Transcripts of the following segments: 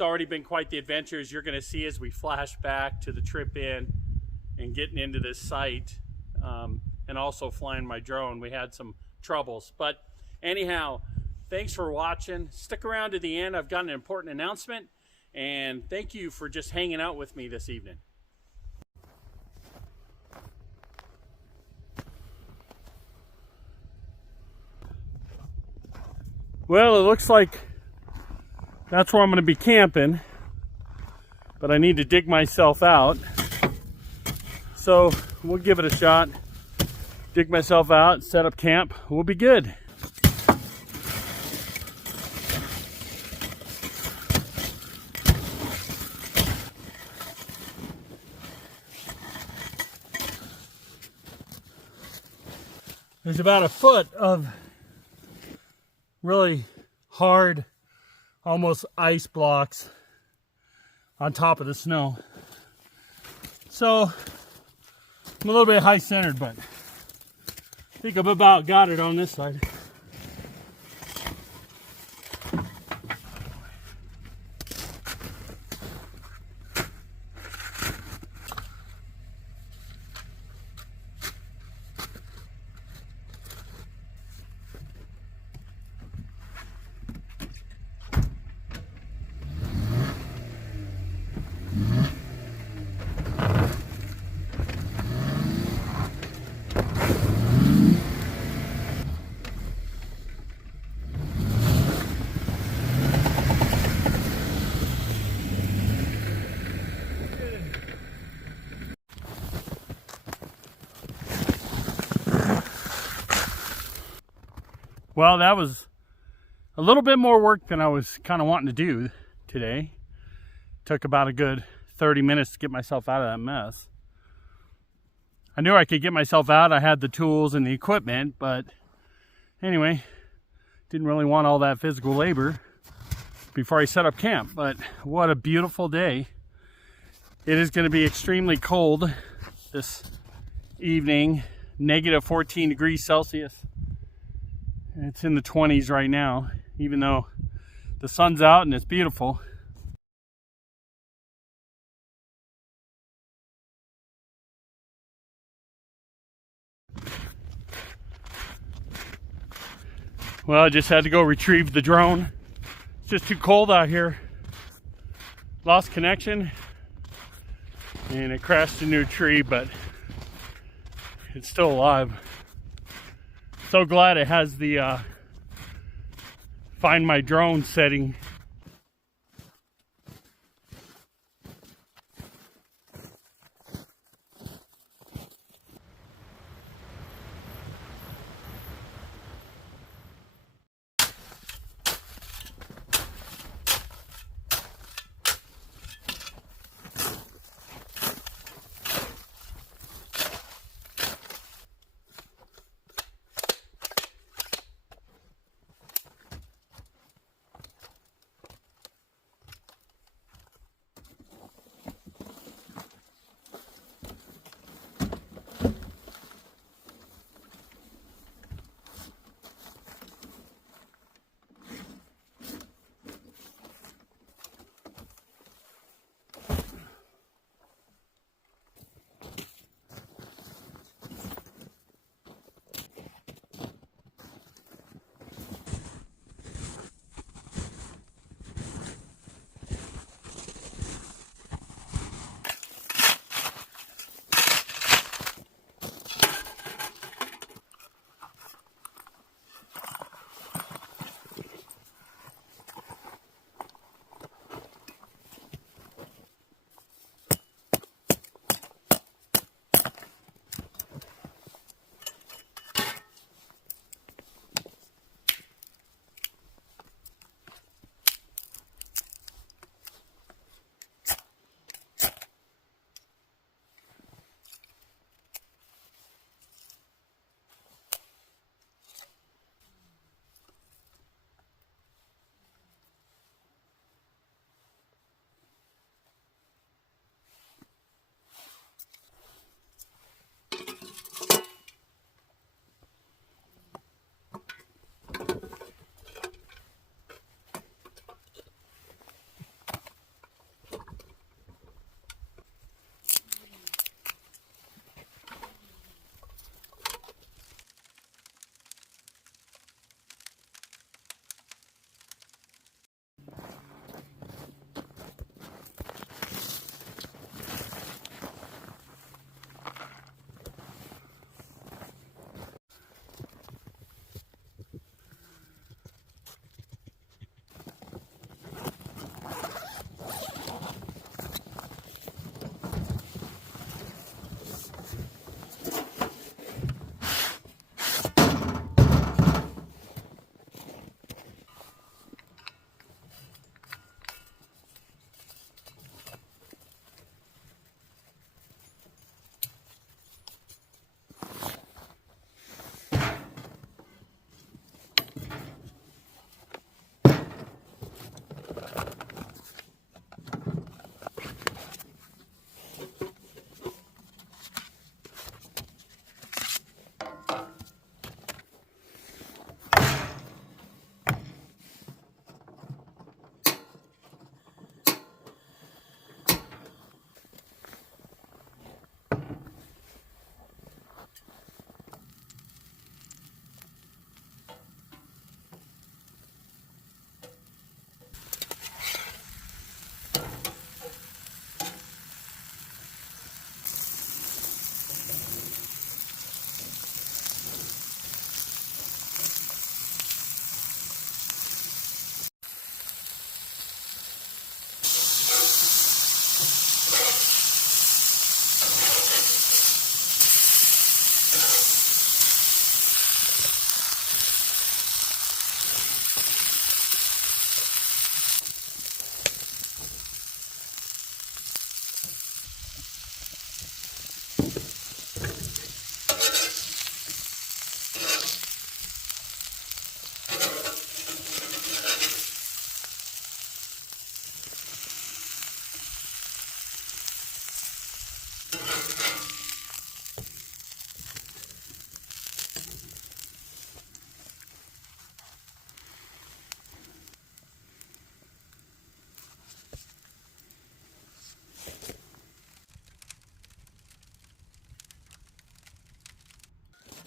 It's already been quite the adventure, as you're going to see as we flash back to the trip in and getting into this site, and also flying my drone. We had some troubles, but anyhow, thanks for watching. Stick around to the end. I've got an important announcement, and thank you for just hanging out with me this evening. Well, it looks like that's where I'm going to be camping, but I need to dig myself out. So we'll give it a shot. Dig myself out, set up camp. We'll be good. There's about a foot of really hard, almost ice blocks on top of the snow. So I'm a little bit high centered, but I think I've about got it on this side. Well, that was a little bit more work than I was kind of wanting to do today. Took about a good 30 minutes to get myself out of that mess. I knew I could get myself out. I had the tools and the equipment, but anyway, didn't really want all that physical labor before I set up camp. But what a beautiful day. It is going to be extremely cold this evening, negative 14 degrees Celsius. It's in the 20s right now, even though the sun's out and it's beautiful. Well, I just had to go retrieve the drone. It's just too cold out here. Lost connection and it crashed into a tree, but it's still alive. So glad it has the find my drone setting.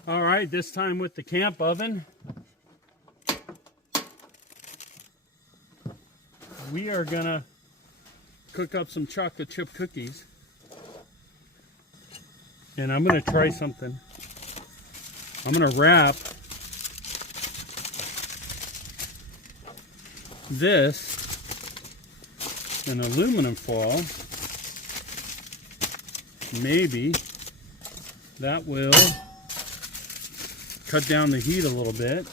All right, this time with the camp oven. We are gonna cook up some chocolate chip cookies. And I'm gonna try something. I'm gonna wrap this in aluminum foil. Maybe that will cut down the heat a little bit.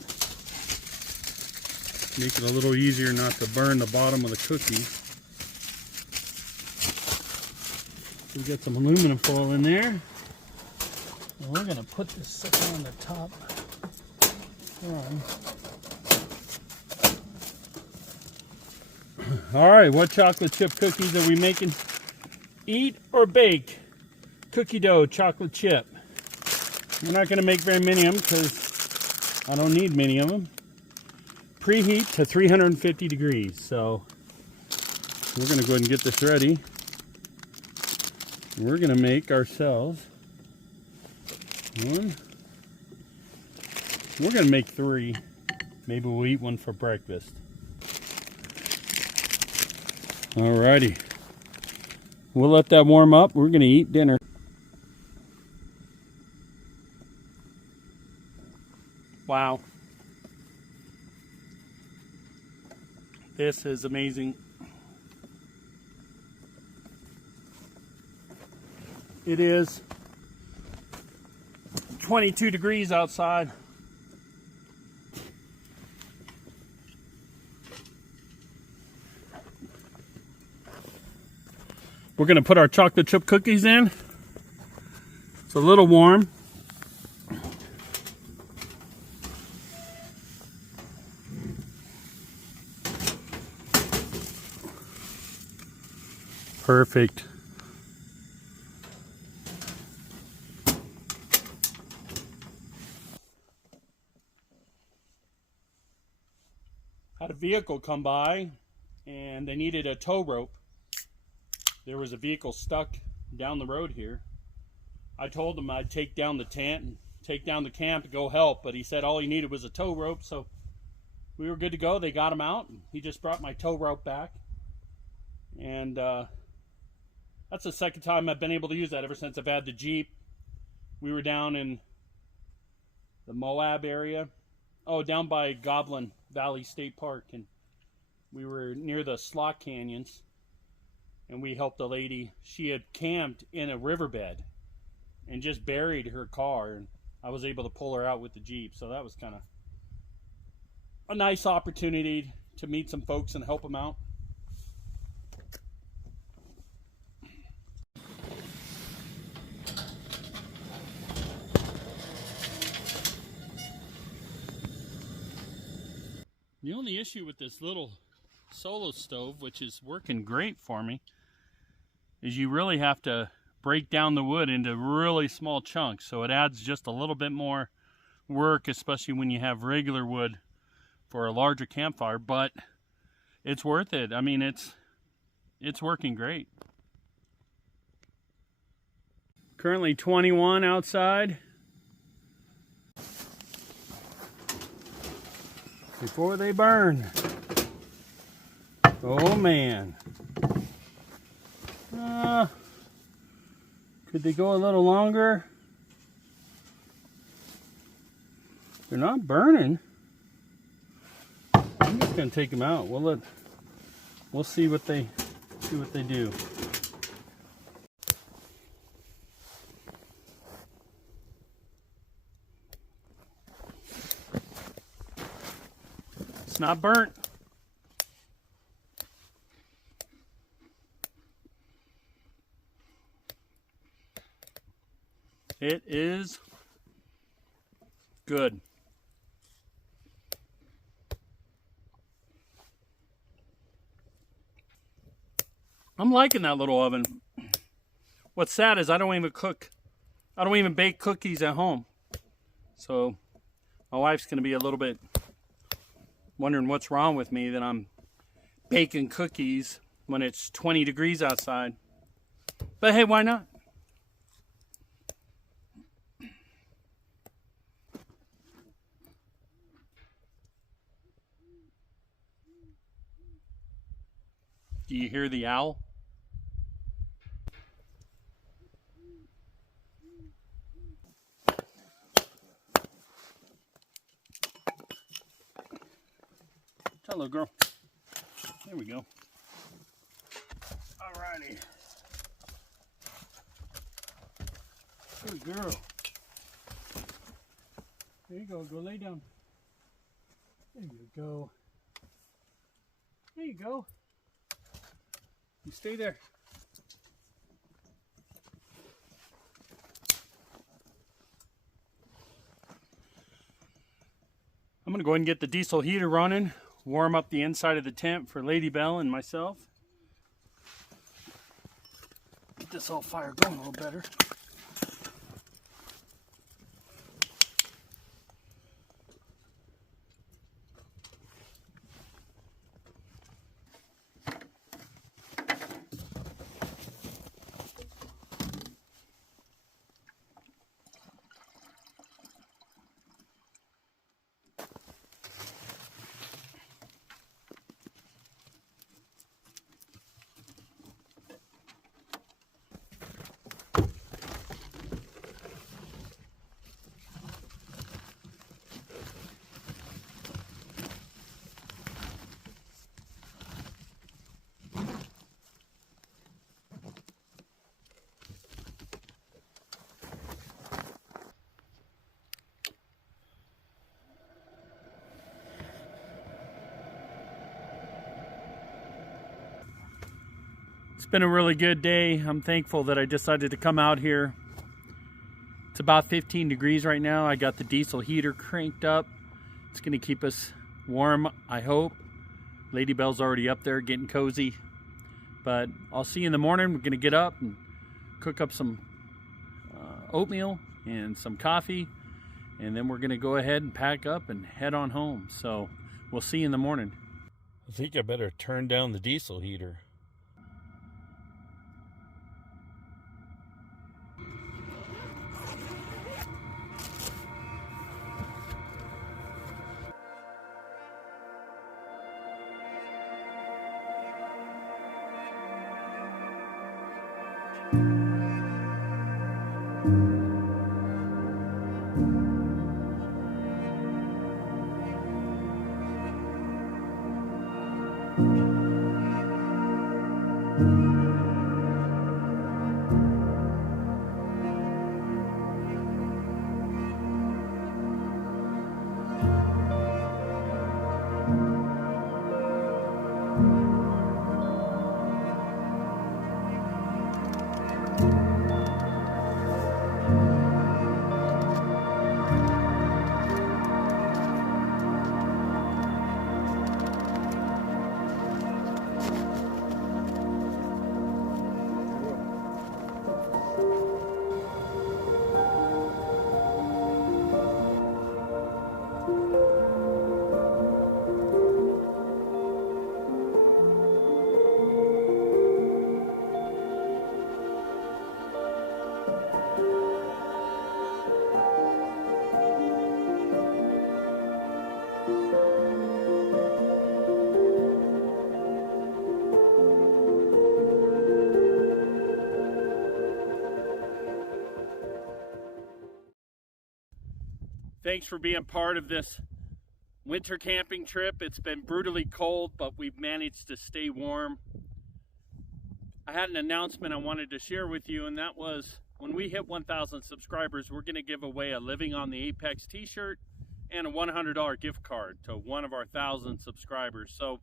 Make it a little easier not to burn the bottom of the cookie. We get some aluminum foil in there. And we're going to put this sucker on the top. Alright, what chocolate chip cookies are we making? Eat or bake? Cookie dough chocolate chip. We're not going to make very many of them because I don't need many of them. Preheat to 350 degrees. So we're going to go ahead and get this ready. We're going to make ourselves one. We're going to make 3. Maybe we'll eat one for breakfast. Alrighty. We'll let that warm up. We're going to eat dinner. Wow. This is amazing. It is 22 degrees outside. We're going to put our chocolate chip cookies in. It's a little warm. Perfect. Had a vehicle come by and they needed a tow rope. There was a vehicle stuck down the road here. I told him I'd take down the tent and take down the camp to go help, but he said all he needed was a tow rope, so we were good to go. They got him out, and he just brought my tow rope back. And that's the second time I've been able to use that ever since I've had the Jeep. We were down in the Moab area. Oh, down by Goblin Valley State Park, and we were near the Slot Canyons. And we helped a lady. She had camped in a riverbed and just buried her car. And I was able to pull her out with the Jeep. So that was kind of a nice opportunity to meet some folks and help them out. The only issue with this little solo stove, which is working great for me, is you really have to break down the wood into really small chunks, so it adds just a little bit more work, especially when you have regular wood for a larger campfire, but it's worth it. I mean, it's working great. Currently 21 outside. Before they burn. Oh man. Could they go a little longer? They're not burning. I'm just gonna take them out. We'll see what they do. It's not burnt. It is good. I'm liking that little oven. What's sad is I don't even bake cookies at home. So my wife's going to be a little bit wondering what's wrong with me that I'm baking cookies when it's 20 degrees outside. But hey, why not? Do you hear the owl? Hello, girl. There we go. Alrighty. Good girl. There you go. Go lay down. There you go. There you go. You stay there. I'm going to go ahead and get the diesel heater running, warm up the inside of the tent for Lady Belle and myself. Get this whole fire going a little better. It's been a really good day. I'm thankful that I decided to come out here. It's about 15 degrees right now. I got the diesel heater cranked up. It's going to keep us warm, I hope. Lady Belle's already up there getting cozy. But I'll see you in the morning. We're going to get up and cook up some oatmeal and some coffee. And then we're going to go ahead and pack up and head on home. So we'll see you in the morning. I think I better turn down the diesel heater. Thanks for being part of this winter camping trip. It's been brutally cold, but we've managed to stay warm. I had an announcement I wanted to share with you, and that was when we hit 1,000 subscribers, we're going to give away a Living on the Apex t-shirt and a $100 gift card to one of our 1,000 subscribers. So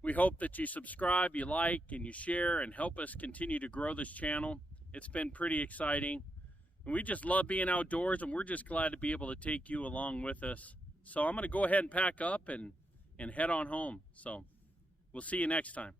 we hope that you subscribe, you like, and you share, and help us continue to grow this channel. It's been pretty exciting. And we just love being outdoors, and we're just glad to be able to take you along with us. So I'm going to go ahead and pack up and head on home. So we'll see you next time.